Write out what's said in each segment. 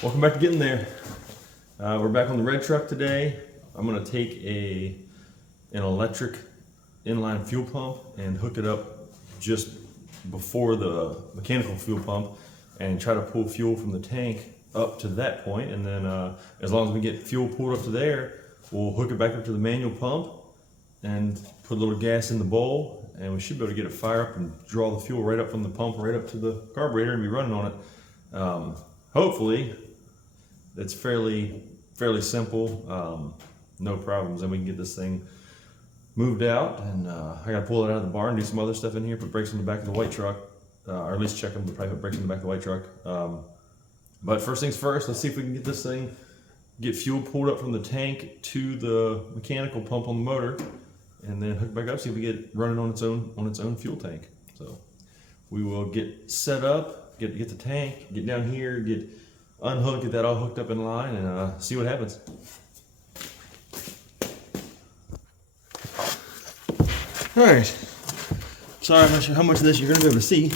Welcome back to Getting There. We're back on the red truck today. I'm going to take an electric inline fuel pump and hook it up just before the mechanical fuel pump and try to pull fuel from the tank up to that point. And then as long as we get fuel pulled up to there, we'll hook it back up to the manual pump and put a little gas in the bowl, and we should be able to get it fire up and draw the fuel right up from the pump right up to the carburetor and be running on it. Hopefully it's fairly simple, no problems, and we can get this thing moved out. And I gotta pull it out of the barn, do some other stuff in here, put brakes on the back of the white truck, or at least check them, but probably put brakes on the back of the white truck. But first things first, let's see if we can get this thing, get fuel pulled up from the tank to the mechanical pump on the motor, and then hook back up, see if we get it running on its own fuel tank. So we will get set up, get the tank, get down here, get unhooked, get that all hooked up in line, and see what happens. All right. Sorry, I'm not sure how much of this you're gonna be able to see,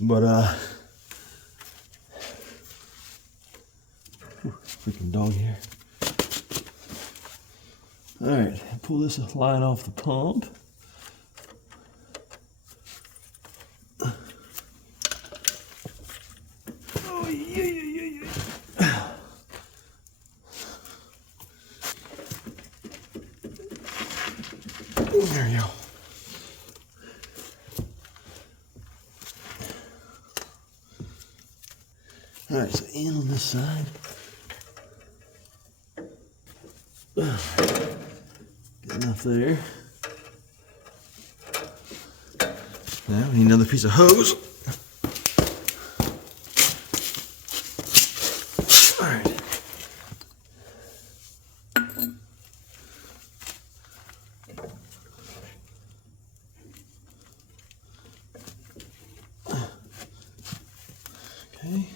but freaking dog here. All right, pull this line off the pump. Oh, yeah. There you go. All right, so in on this side. Good enough there. Now we need another piece of hose. All right. Okay.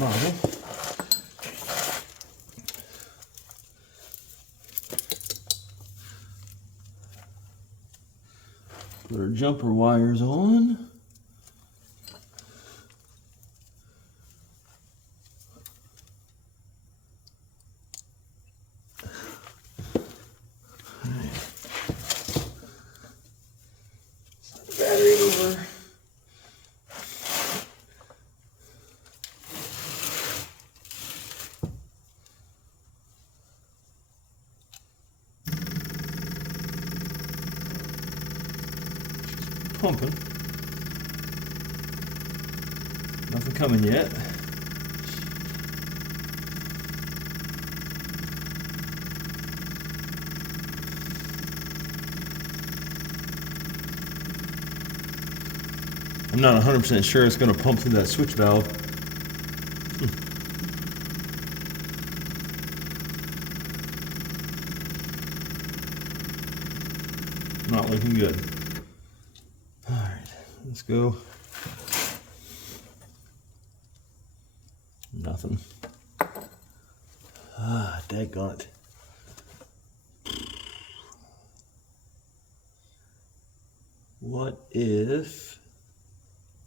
Bottle. Put our jumper wires on. Battery over. Pumping. Nothing coming yet. I'm not 100% sure it's going to pump through that switch valve. Not looking good. All right, let's go. Nothing. Daggone it. What if...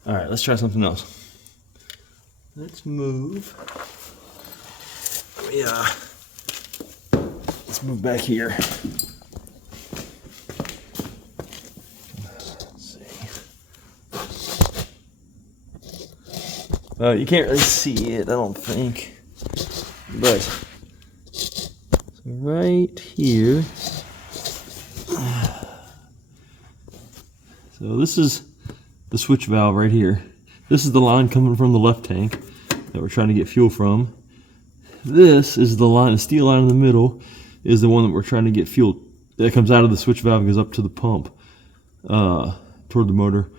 All right, let's try something else. Let's move. Let's move back here. You can't really see it, I don't think, but so right here. So this is the switch valve right here. This is the line coming from the left tank that we're trying to get fuel from. This is the line, the steel line in the middle is the one that we're trying to get fuel that comes out of the switch valve and goes up to the pump, toward the motor.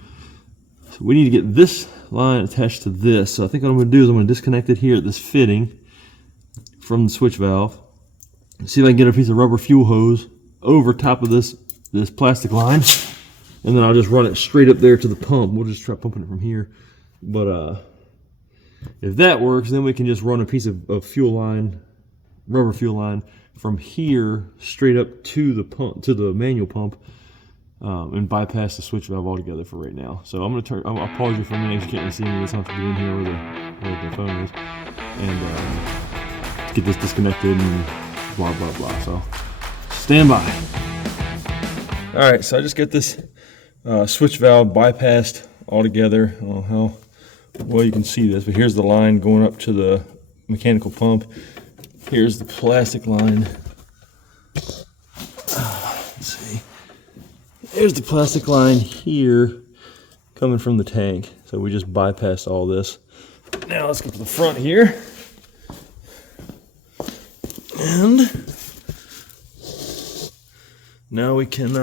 So we need to get this line attached to this. So I think what I'm going to do is I'm going to disconnect it here at this fitting from the switch valve. See if I can get a piece of rubber fuel hose over top of this plastic line, and then I'll just run it straight up there to the pump. We'll just try pumping it from here. But if that works, then we can just run a piece of fuel line, rubber fuel line, from here straight up to the pump, to the manual pump, and bypass the switch valve altogether for right now. So I'm gonna I'll pause you for a minute. You can't really see me. It's not to get in here where the phone is, and get this disconnected and blah blah blah. So stand by. All right, so I just got this switch valve bypassed altogether. I don't know how well you can see this, but here's the line going up to the mechanical pump. Here's the plastic line. Let's see. There's the plastic line here coming from the tank. So we just bypassed all this. Now let's get to the front here. And now we can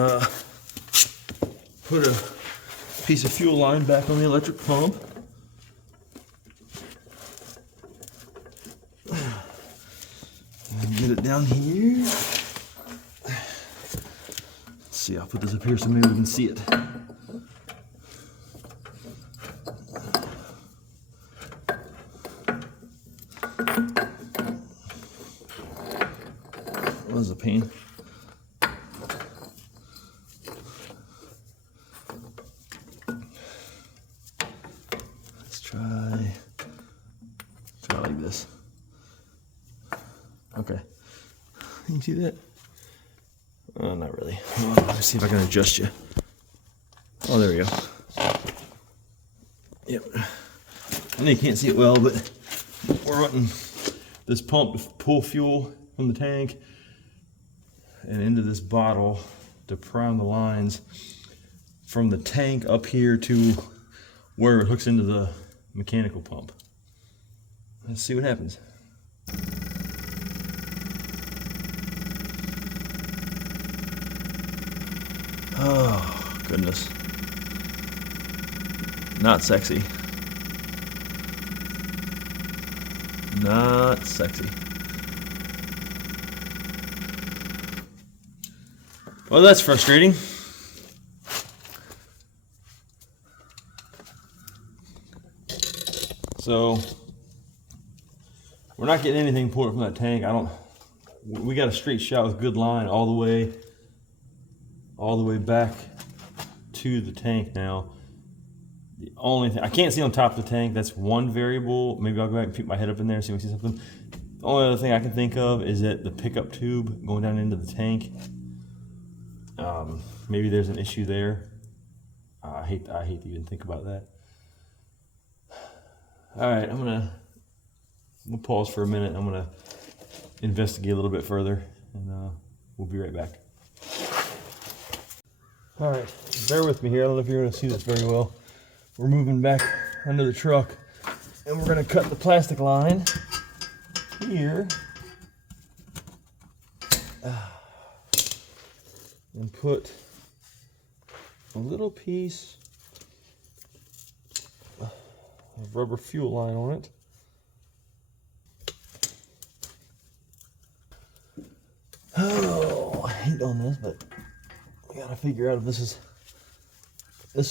put a piece of fuel line back on the electric pump. And get it down here. Let's see, I'll put this up here so maybe we can see it. That was a pain. Let's try like this. Okay. You see that? Not really. Let me see if I can adjust you. Oh, there we go. Yep. I know you can't see it well, but we're running this pump to pull fuel from the tank and into this bottle to prime the lines from the tank up here to where it hooks into the mechanical pump. Let's see what happens. Oh, goodness. Not sexy. Not sexy. Well, that's frustrating. So, we're not getting anything pulled from that tank. We got a straight shot with good line all the way back to the tank now. The only thing I can't see on top of the tank, that's one variable. Maybe I'll go back and peek my head up in there and see if I see something. The only other thing I can think of is that the pickup tube going down into the tank. Maybe there's an issue there. I hate to even think about that. All right, we'll pause for a minute. I'm gonna investigate a little bit further, and we'll be right back. All right, bear with me here. I don't know if you're gonna see this very well. We're moving back under the truck, and we're gonna cut the plastic line here and put a little piece of rubber fuel line on it. Oh, I hate on this, but we gotta figure out if this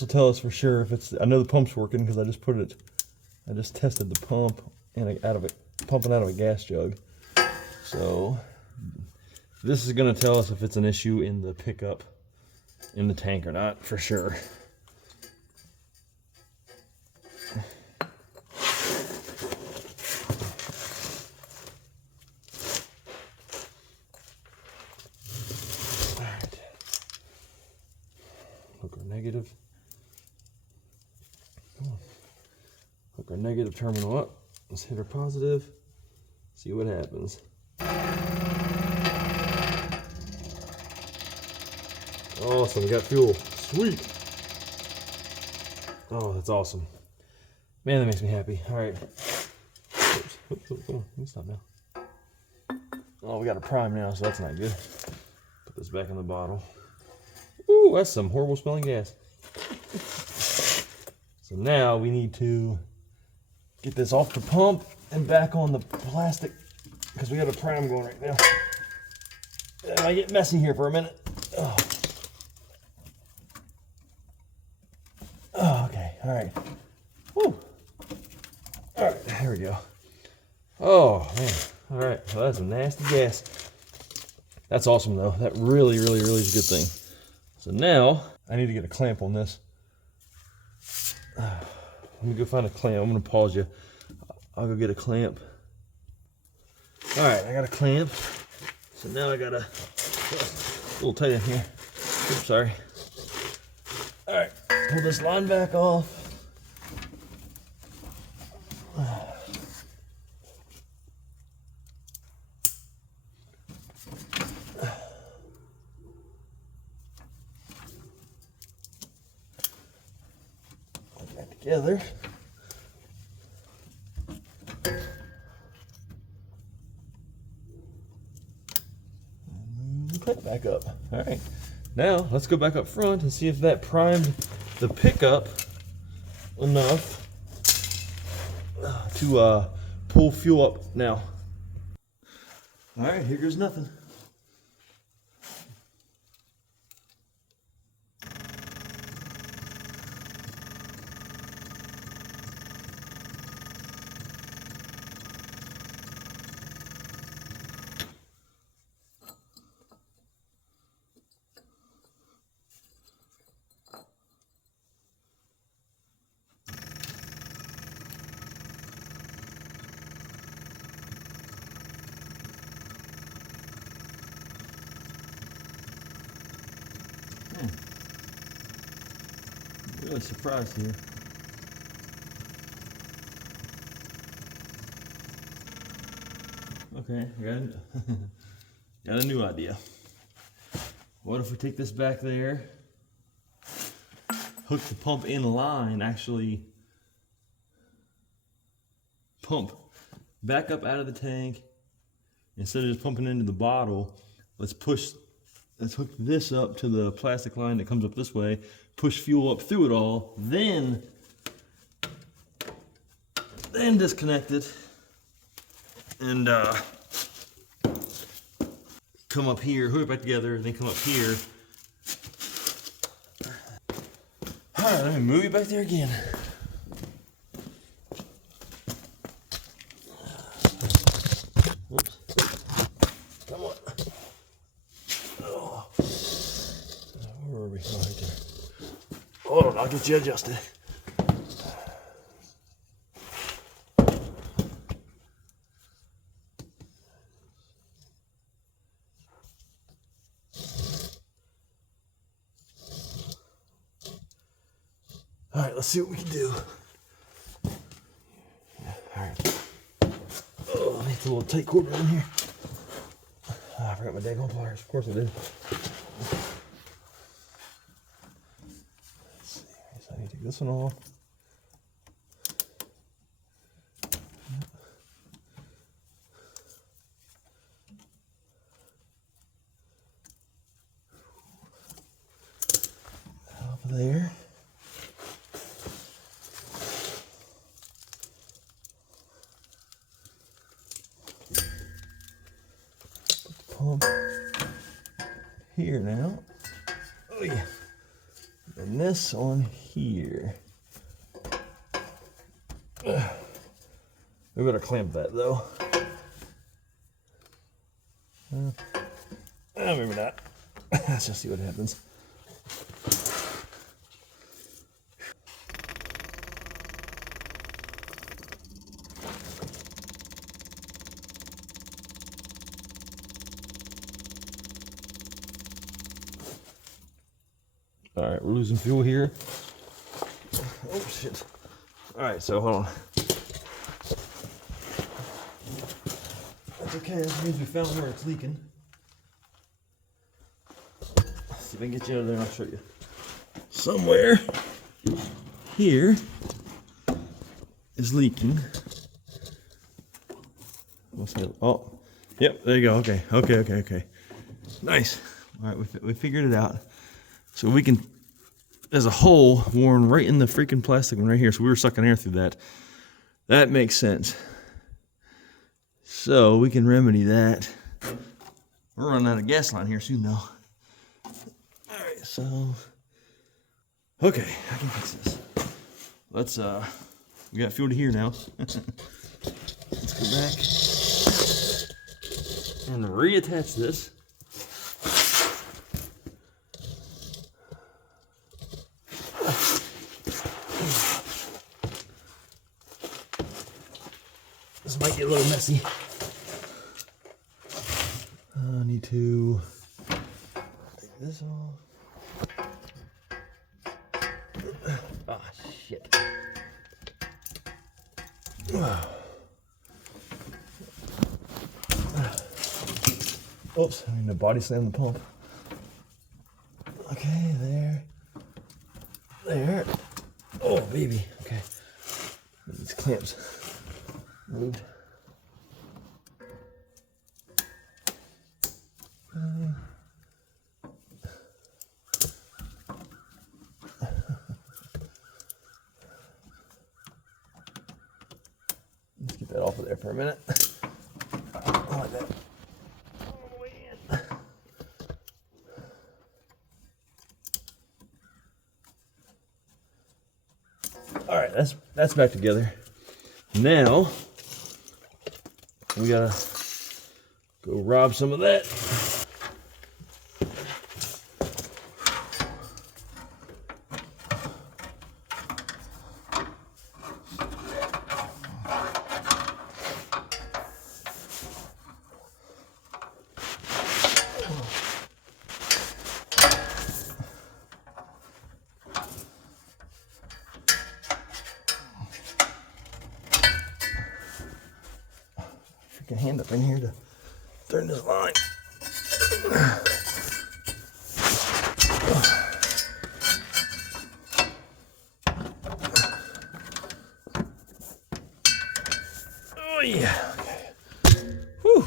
will tell us for sure if it's. I know the pump's working because I just tested the pump and pumping out of a gas jug. So this is gonna tell us if it's an issue in the pickup in the tank or not for sure. Hook our negative. Come on. Hook our negative terminal up. Let's hit our positive. See what happens. Awesome, we got fuel. Sweet. Oh, that's awesome. Man, that makes me happy. All right. Oops, come on. Let me stop now. Oh, we got a prime now, so that's not good. Put this back in the bottle. Ooh, that's some horrible smelling gas. So now we need to get this off the pump and back on the plastic because we got a prime going right now. It might get messy here for a minute. Oh. Oh, okay, all right. Woo. All right, there we go. Oh, man. All right, well, that's some nasty gas. That's awesome though. That really is a good thing. So now I need to get a clamp on this. Let me go find a clamp. I'm gonna pause you. I'll go get a clamp. All right, I got a clamp. So now I got a little tight in here. Oops, sorry. All right, pull this line back off. Put that together. Put it back up. All right. Now let's go back up front and see if that primed the pickup enough to pull fuel up now. All right, here goes nothing. Really surprised here. Okay, got a new idea. What if we take this back there, hook the pump in line, actually pump back up out of the tank, instead of just pumping into the bottle, let's hook this up to the plastic line that comes up this way, push fuel up through it all, then disconnect it, and come up here, hook it back together, then come up here. All right, let me move you back there again. Whoops. Come on. Oh. Where were we? Oh, right there. Hold on, I'll get you adjusted. All right, let's see what we can do. Yeah, all right. Oh, I need a little tight cord around here. Oh, I forgot my daggone pliers. Of course I did. Let's see. So I need to take this one off. Up there. Pump here now. Oh yeah. And this on here. We better clamp that though. Maybe not. Let's just see what happens. All right, we're losing fuel here. Oh shit. All right, so hold on. That's okay, that means we found where it's leaking. Let's see if I can get you out of there and I'll show you. Somewhere here is leaking. What's that? Oh, yep, there you go. Okay. Nice. All right, we figured it out. So we can, there's a hole worn right in the freaking plastic one right here. So we were sucking air through that. That makes sense. So we can remedy that. We're running out of gas line here soon though. All right, so, okay, I can fix this. Let's, we got fuel to here now. Let's go back and reattach this. Might get a little messy. I need to take this off. Ah, shit. Oops, I need to body slam the pump. Okay, there. There. Oh, baby. Okay. These clamps moved. Let's get that off of there for a minute. I like that. All the way in. All right, that's back together. Now we gotta go rob some of that. Freaking hand up in here to turn this line. Oh yeah. Okay. Whew.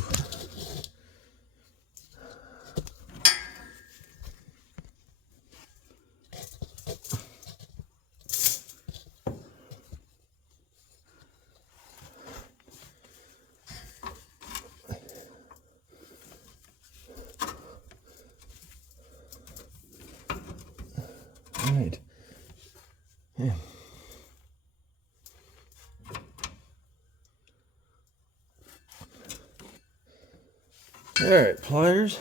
All right. Yeah. All right, pliers.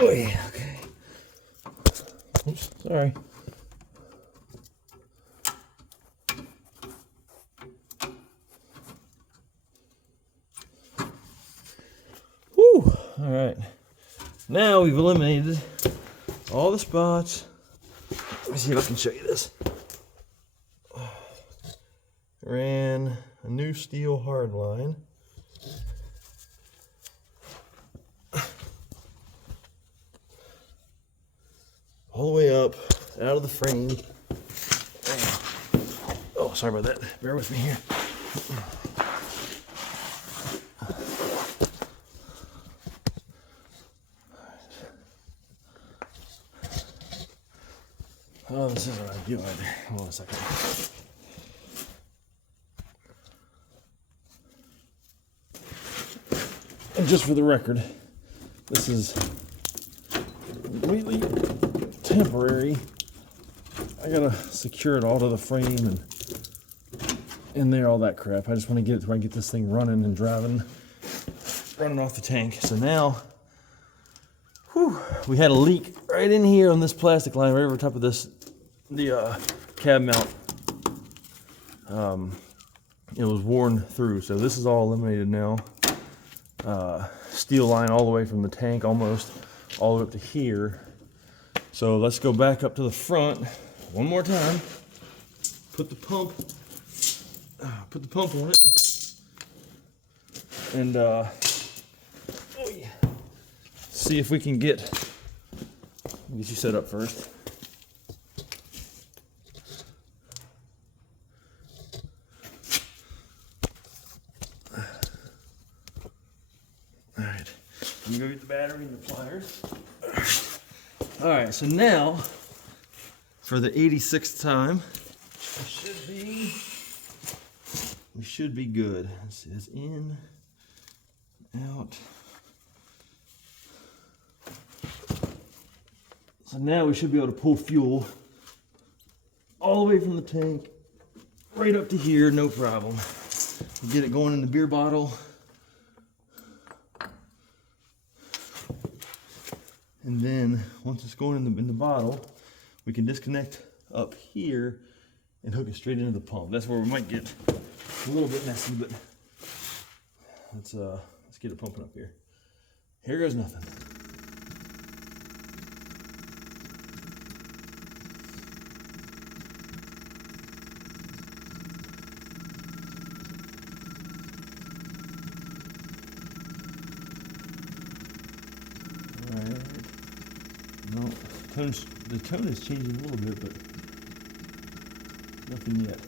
Oh yeah, okay. Oops, sorry. Whew, all right. Now we've eliminated all the spots. Let me see if I can show you this. Ran a new steel hard line. All the way up, out of the frame. Oh, sorry about that. Bear with me here. Oh, this isn't ideal either. Hold on a second. And just for the record, this is completely temporary. I gotta secure it all to the frame and in there, all that crap. I just want to get it to where I get this thing running and running off the tank. So now, whew, we had a leak right in here on this plastic line, right over top of this, the cab mount. It was worn through, so this is all eliminated now. Steel line all the way from the tank, almost all the way up to here. So let's go back up to the front one more time. Put the pump on it, and oh yeah, see if we can get you set up first. All right, let me go get the battery and the pliers. All right, so now for the 86th time, we should be good. It says in, out. So now we should be able to pull fuel all the way from the tank right right up to here, no problem. We'll get it going in the beer bottle. And then once it's going in the bottle, we can disconnect up here and hook it straight into the pump. That's where we might get a little bit messy, but let's get it pumping up here. Here goes nothing. Alright. No, the tone is changing a little bit, but nothing yet.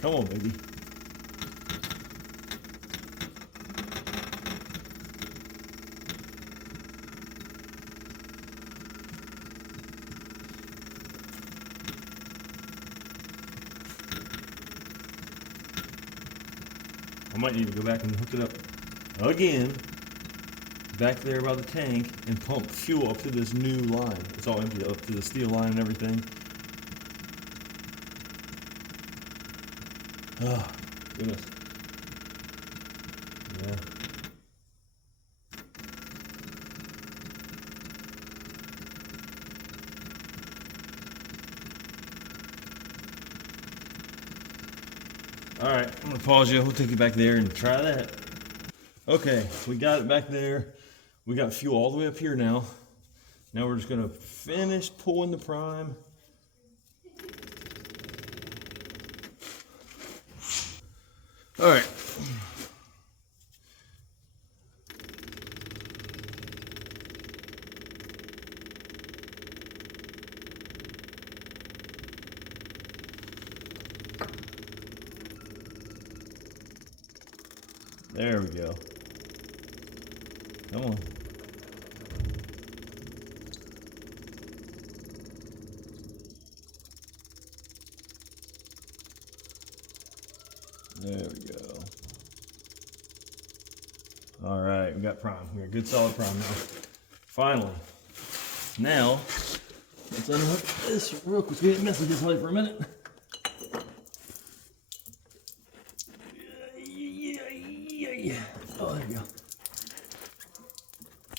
Come on, baby. I might need to go back and hook it up again back there by the tank and pump fuel up to this new line. It's all empty up to the steel line and everything. Oh, goodness. Yeah. All right, I'm gonna pause you. We'll take you back there and try that. Okay, we got it back there. We got fuel all the way up here now. Now we're just gonna finish pulling the prime. All right. There we go. Come on. There we go. All right, we got prime. We got good solid prime now. Finally. Now, let's unhook this real quick. Let's get messy this way for a minute. Oh, there we go.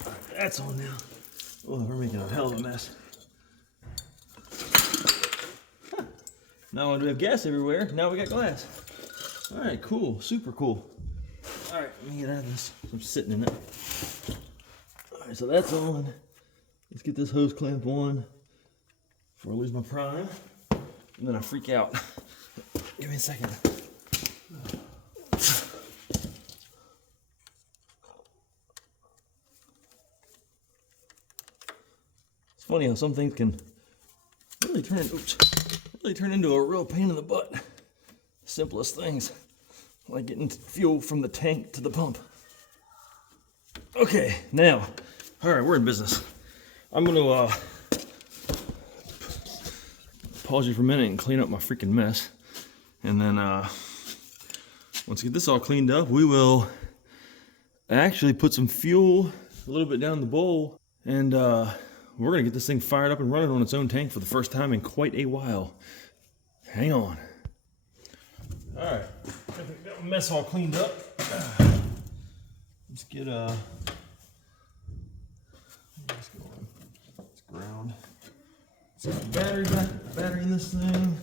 All right, that's on now. Oh, we're making a hell of a mess. Huh. Not only do we have gas everywhere, now we got glass. All right, cool, super cool. All right, let me get out of this. I'm sitting in it. All right, so that's on. Let's get this hose clamp on before I lose my prime. And then I freak out. Give me a second. It's funny how some things can really turn into a real pain in the butt. Simplest things, like getting fuel from the tank to the pump. Okay, now, all right, we're in business. I'm gonna pause you for a minute and clean up my freaking mess. And then once we get this all cleaned up, we will actually put some fuel a little bit down the bowl, and we're gonna get this thing fired up and running on its own tank for the first time in quite a while. Hang on. All right, got my mess all cleaned up. Let's get let's go on. Let's ground. So battery in this thing.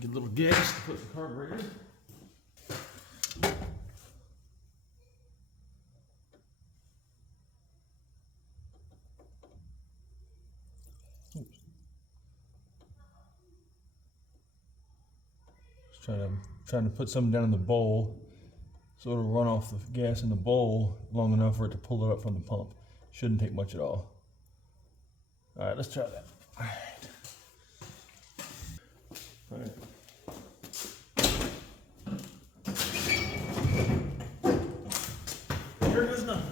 Get a little gas to put the carburetor. Oops. Trying to put some down in the bowl so it'll run off the gas in the bowl long enough for it to pull it up from the pump. Shouldn't take much at all. All right, let's try that. All right. Here goes nothing.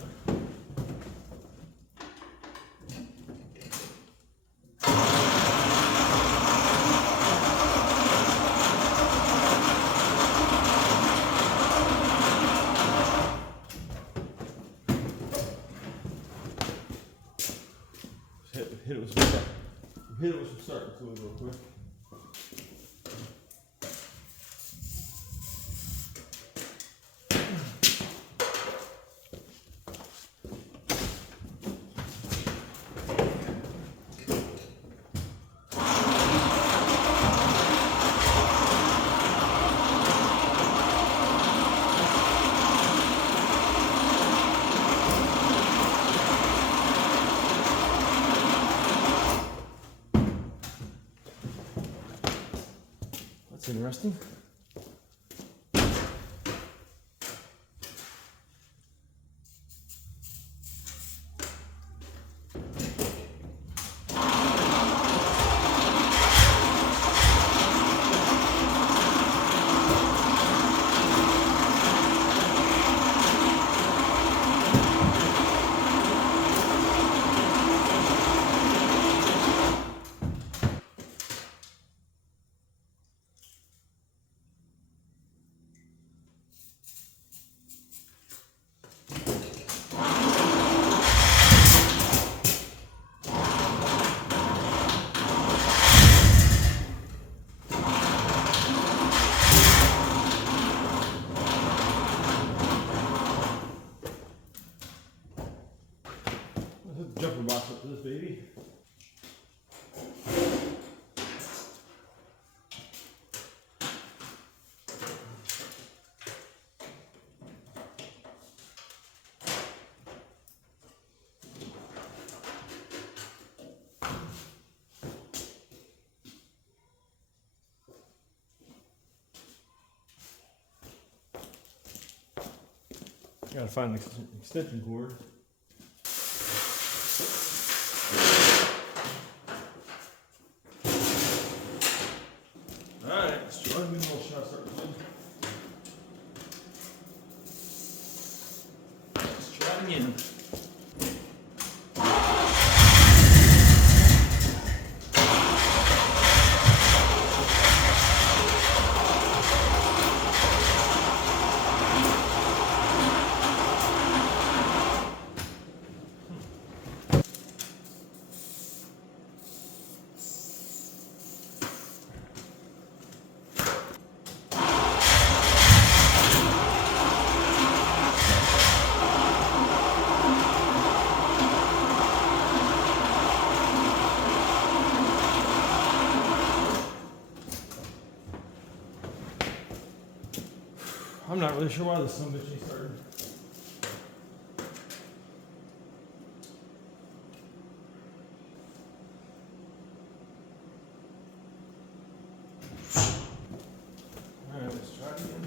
Hit it with some starting fluid real quick. That's interesting. Jumper box up to this baby. Gotta find the extension cord. Alright, let's try the little shot start with. Let's try it again. I'm not really sure why this son of a bitch ain't started. Alright, let's try it again.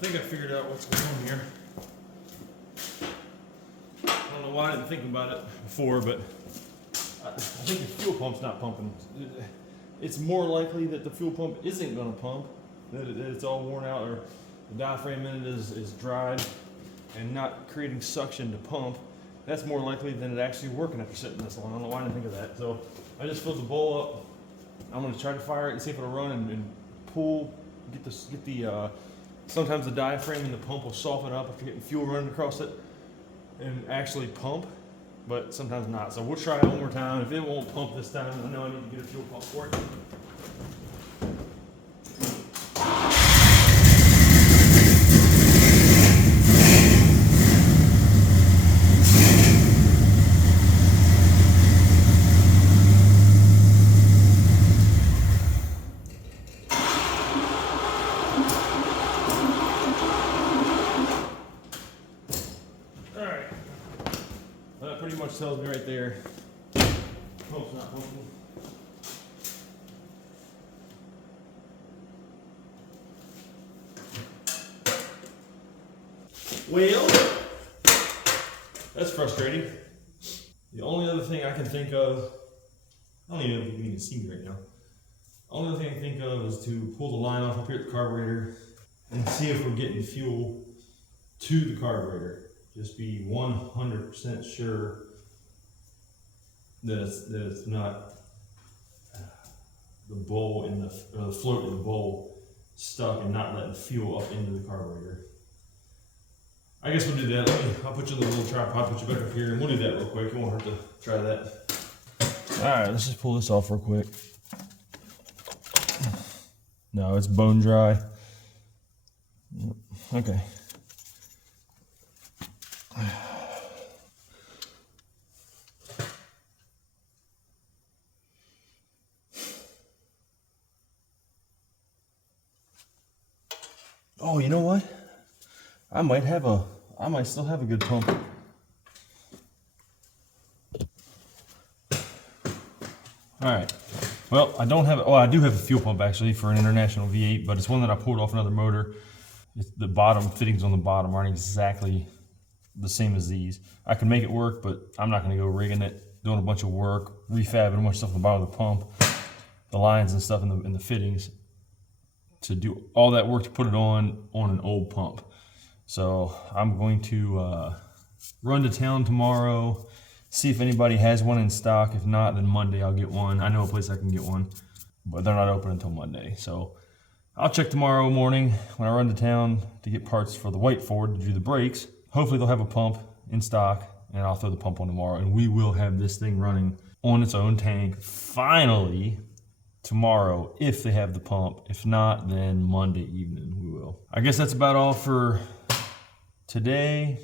think I figured out what's going on here. I don't know why I didn't think about it before, but I think the fuel pump's not pumping. It's more likely that the fuel pump isn't going to pump, that it's all worn out, or the diaphragm in it is dried and not creating suction to pump. That's more likely than it actually working after sitting this long. I don't know why I didn't think of that. So I just filled the bowl up. I'm going to try to fire it and see if it'll run and pull, get the sometimes the diaphragm in the pump will soften up if you're getting fuel running across it and actually pump, but sometimes not. So we'll try it one more time. If it won't pump this time, I know I need to get a fuel pump for it. Pretty much tells me right there, pump's not pumping. Well, that's frustrating. The only other thing I can think of, I don't even know if you can even see me right now. The only other thing I can think of is to pull the line off up here at the carburetor and see if we're getting fuel to the carburetor. Just be 100% sure that it's not the bowl in the float in the bowl stuck and not letting fuel up into the carburetor. I guess we'll do that. I'll put you in the little tripod, put you back up here, and we'll do that real quick. It won't hurt to try that. All right, let's just pull this off real quick. No, it's bone dry. Okay. Oh, you know what? I might still have a good pump. All right. Well, I do have a fuel pump actually for an International V8, but it's one that I pulled off another motor. The bottom fittings on the bottom aren't exactly the same as these. I can make it work, but I'm not going to go rigging it, doing a bunch of work, refabbing a bunch of stuff on the bottom of the pump, the lines and stuff in the fittings, to do all that work to put it on an old pump. So I'm going to run to town tomorrow, see if anybody has one in stock. If not, then Monday I'll get one. I know a place I can get one, but they're not open until Monday. So I'll check tomorrow morning when I run to town to get parts for the white Ford to do the brakes. Hopefully they'll have a pump in stock, and I'll throw the pump on tomorrow, and we will have this thing running on its own tank finally tomorrow if they have the pump. If not, then Monday evening we will. I guess that's about all for today.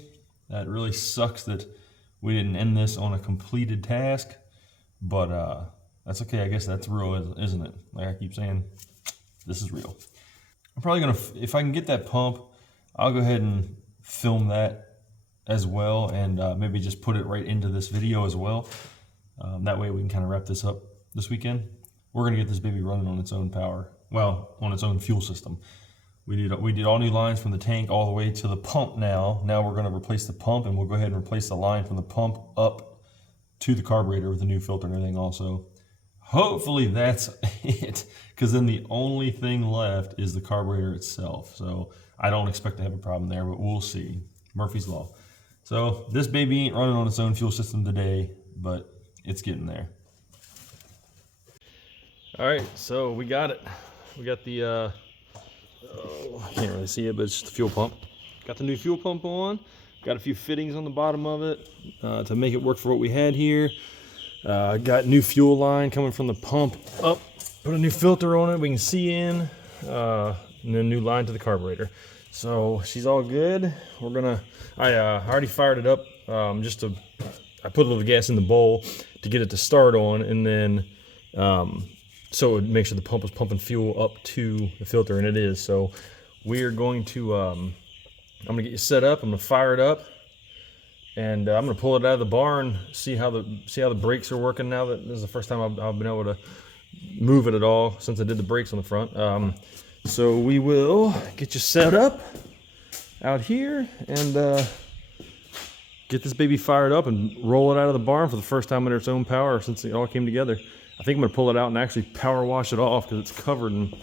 That really sucks that we didn't end this on a completed task, but that's okay. I guess that's real, isn't it? Like I keep saying, this is real. I'm probably gonna, if I can get that pump, I'll go ahead and film that as well, and maybe just put it right into this video as well. That way we can kind of wrap this up this weekend. We're gonna get this baby running on its own power. Well, on its own fuel system. We did all new lines from the tank all the way to the pump now. Now we're gonna replace the pump, and we'll go ahead and replace the line from the pump up to the carburetor with a new filter and everything also. Hopefully that's it, because then the only thing left is the carburetor itself. So I don't expect to have a problem there, but we'll see. Murphy's Law. So this baby ain't running on its own fuel system today, but it's getting there. All right, so we got it. We got the, I can't really see it, but it's just the fuel pump. Got the new fuel pump on. Got a few fittings on the bottom of it to make it work for what we had here. Got new fuel line coming from the pump up. Put a new filter on it we can see in, and then a new line to the carburetor. So she's all good. We're gonna, I already fired it up I put a little gas in the bowl to get it to start on, and then so it would make sure the pump was pumping fuel up to the filter, and it is. So we are going to, I'm gonna get you set up. I'm gonna fire it up, and I'm gonna pull it out of the barn, see how the brakes are working now that this is the first time I've been able to move it at all since I did the brakes on the front. So we will get you set up, out here and get this baby fired up and roll it out of the barn for the first time under its own power since it all came together. I think I'm gonna pull it out and actually power wash it off because it's covered in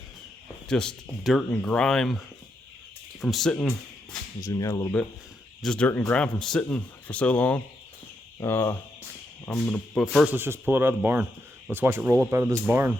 just dirt and grime from sitting. Zoom you out a little bit. Just dirt and grime from sitting for so long. But first let's just pull it out of the barn. Let's watch it roll up out of this barn.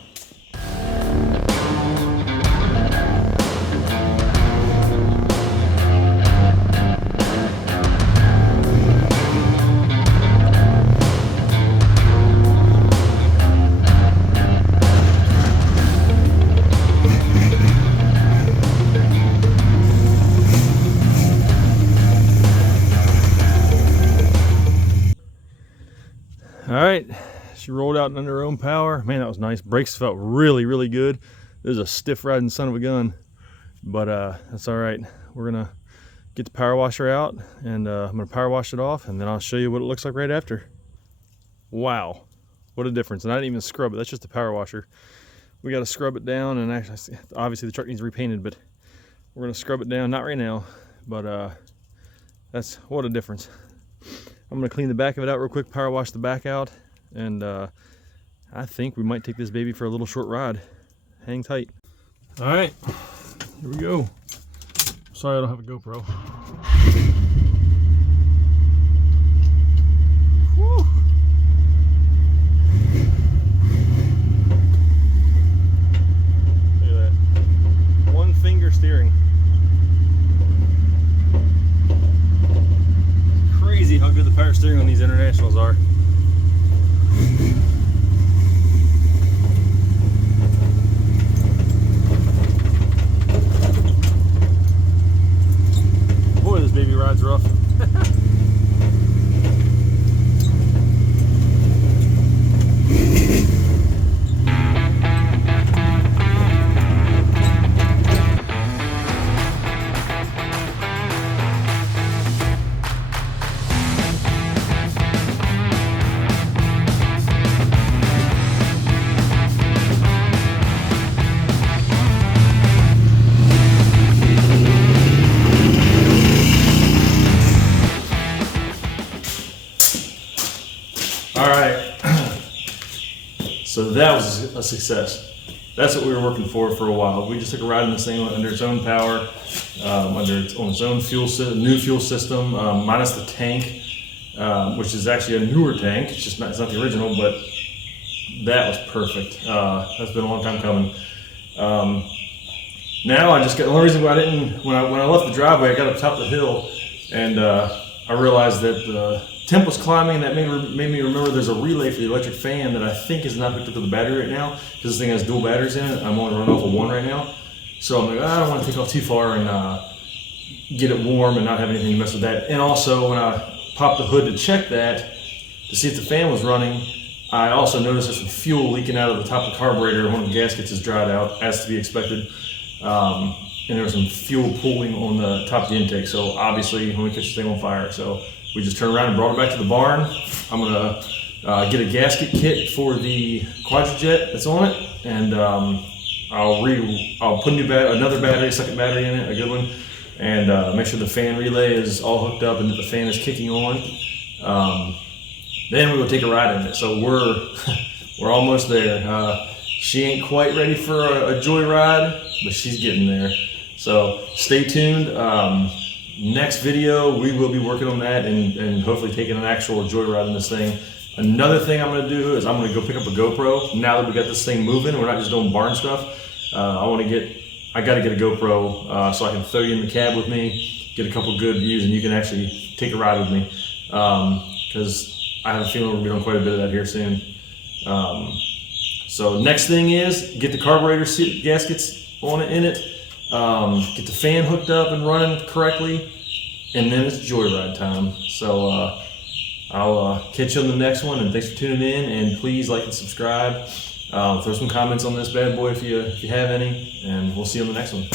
All right, she rolled out under her own power. Man, that was nice. Brakes felt really, really good. This is a stiff riding son of a gun, but that's all right. We're gonna get the power washer out and I'm gonna power wash it off and then I'll show you what it looks like right after. Wow, what a difference. And I didn't even scrub it. That's just the power washer. We got to scrub it down, and actually, obviously the truck needs repainted, but we're gonna scrub it down. Not right now, but that's what a difference. I'm gonna clean the back of it out real quick, power wash the back out, and I think we might take this baby for a little short ride. Hang tight. All right, here we go. Sorry I don't have a GoPro. Whew. Look at that. One finger steering. Crazy how good the power steering on these internationals are. Boy, this baby ride's rough. All right, so that was a success. That's what we were working for a while. We just took a ride in this thing under its own power, on its own fuel system, new fuel system, minus the tank, which is actually a newer tank. It's not the original, but that was perfect. That's been a long time coming. Now I just got, the only reason why I didn't, when I left the driveway, I got up top of the hill and I realized that the temp was climbing, and that made me remember there's a relay for the electric fan that I think is not hooked up to the battery right now, because this thing has dual batteries in it. I'm only running off of one right now. So I'm like, I don't want to take off too far and get it warm and not have anything to mess with that. And also when I popped the hood to check that, to see if the fan was running, I also noticed there's some fuel leaking out of the top of the carburetor. One of the gaskets is dried out, as to be expected. And there was some fuel pooling on the top of the intake. So obviously when we catch this thing on fire. So we just turned around and brought it back to the barn. I'm gonna get a gasket kit for the Quadrajet that's on it, and I'll put another battery, a second battery in it, a good one, and make sure the fan relay is all hooked up and that the fan is kicking on. Then we will take a ride in it. So we're almost there. She ain't quite ready for a joyride, but she's getting there. So stay tuned. Next video, we will be working on that and hopefully taking an actual joyride in this thing. Another thing I'm gonna do is I'm gonna go pick up a GoPro. Now that we got this thing moving, we're not just doing barn stuff. I gotta get a GoPro so I can throw you in the cab with me, get a couple good views, and you can actually take a ride with me. Because I have a feeling we'll be doing quite a bit of that here soon. So next thing is get the carburetor gaskets on it, get the fan hooked up and running correctly, and then it's joyride time. So I'll catch you on the next one, and thanks for tuning in, and please like and subscribe. Throw some comments on this bad boy if you have any, and we'll see you on the next one.